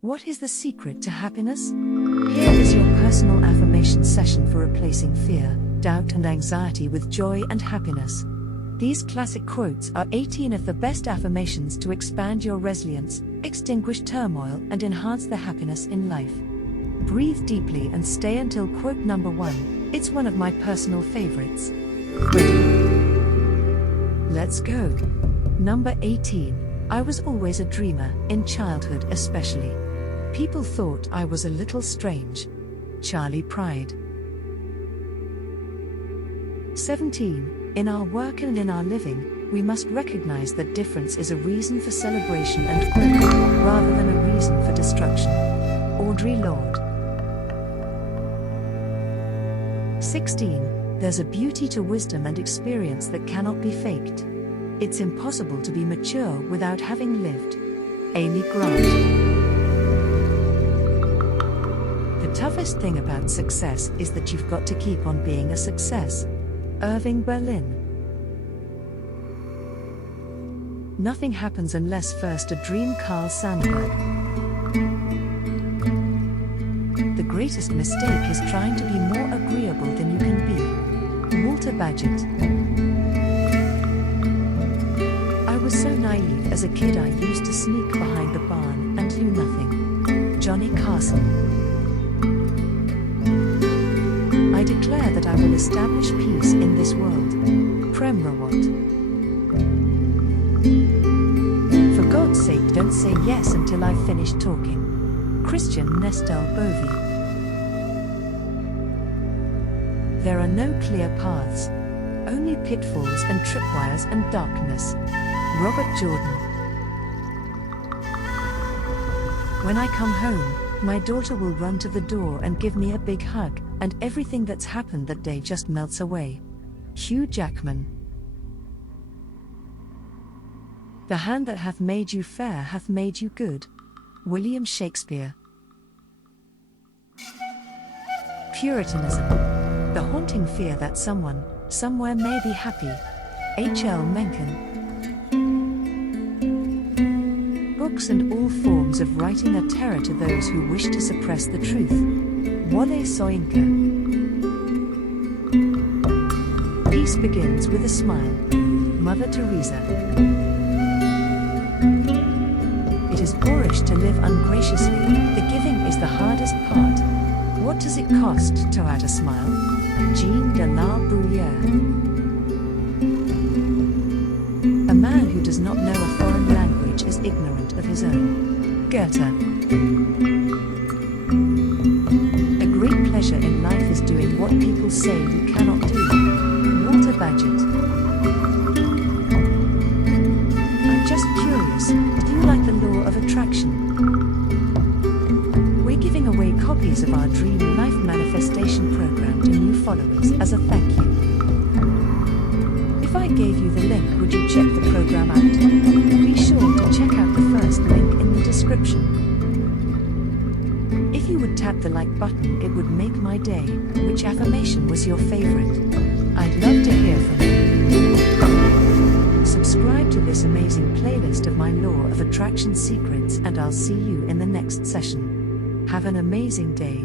What is the secret to happiness? Here is your personal affirmation session for replacing fear, doubt and anxiety with joy and happiness. These classic quotes are 18 of the best affirmations to expand your resilience, extinguish turmoil and enhance the happiness in life. Breathe deeply and stay until quote number 1. It's one of my personal favorites. Ready? Let's go. Number 18. I was always a dreamer, in childhood especially. People thought I was a little strange. Charlie Pride. 17. In our work and in our living, we must recognize that difference is a reason for celebration and growth, rather than a reason for destruction. Audre Lorde. 16. There's a beauty to wisdom and experience that cannot be faked. It's impossible to be mature without having lived. Amy Grant. The toughest thing about success is that you've got to keep on being a success. Irving Berlin. Nothing happens unless first a dream. Carl Sandburg. The greatest mistake is trying to be more agreeable than you can be. Walter Bagehot. I was so naive as a kid, I used to sneak behind the barn and do nothing. Johnny Carson. I declare that I will establish peace in this world. Prem Rawat. For God's sake, don't say yes until I've finished talking. Christian Nestel Bovey. There are no clear paths, only pitfalls and tripwires and darkness. Robert Jordan. When I come home, my daughter will run to the door and give me a big hug, and everything that's happened that day just melts away. Hugh Jackman. The hand that hath made you fair hath made you good. William Shakespeare. Puritanism. The haunting fear that someone, somewhere may be happy. H.L. Mencken. Books and all forms of writing are terror to those who wish to suppress the truth. Wole Soyinka. Peace begins with a smile. Mother Teresa. It is boorish to live ungraciously, the giving is the hardest part. What does it cost to add a smile? Jean de la Bruyere. A man who does not know a foreign language is ignorant of his own. Goethe. A great pleasure in life is doing what people say you cannot do. Walter Bagehot. I'm just curious, do you like the law of attraction? We're giving away copies of our Dream Life Manifestation program to new followers as a thank you. If I gave you the link, would you check the program out? Be sure to check out the first link in the description. If you would tap the like button, it would make my day. Which affirmation was your favorite? I'd love to hear from you. Subscribe to this amazing playlist of my Law of Attraction secrets, and I'll see you in the next session. Have an amazing day.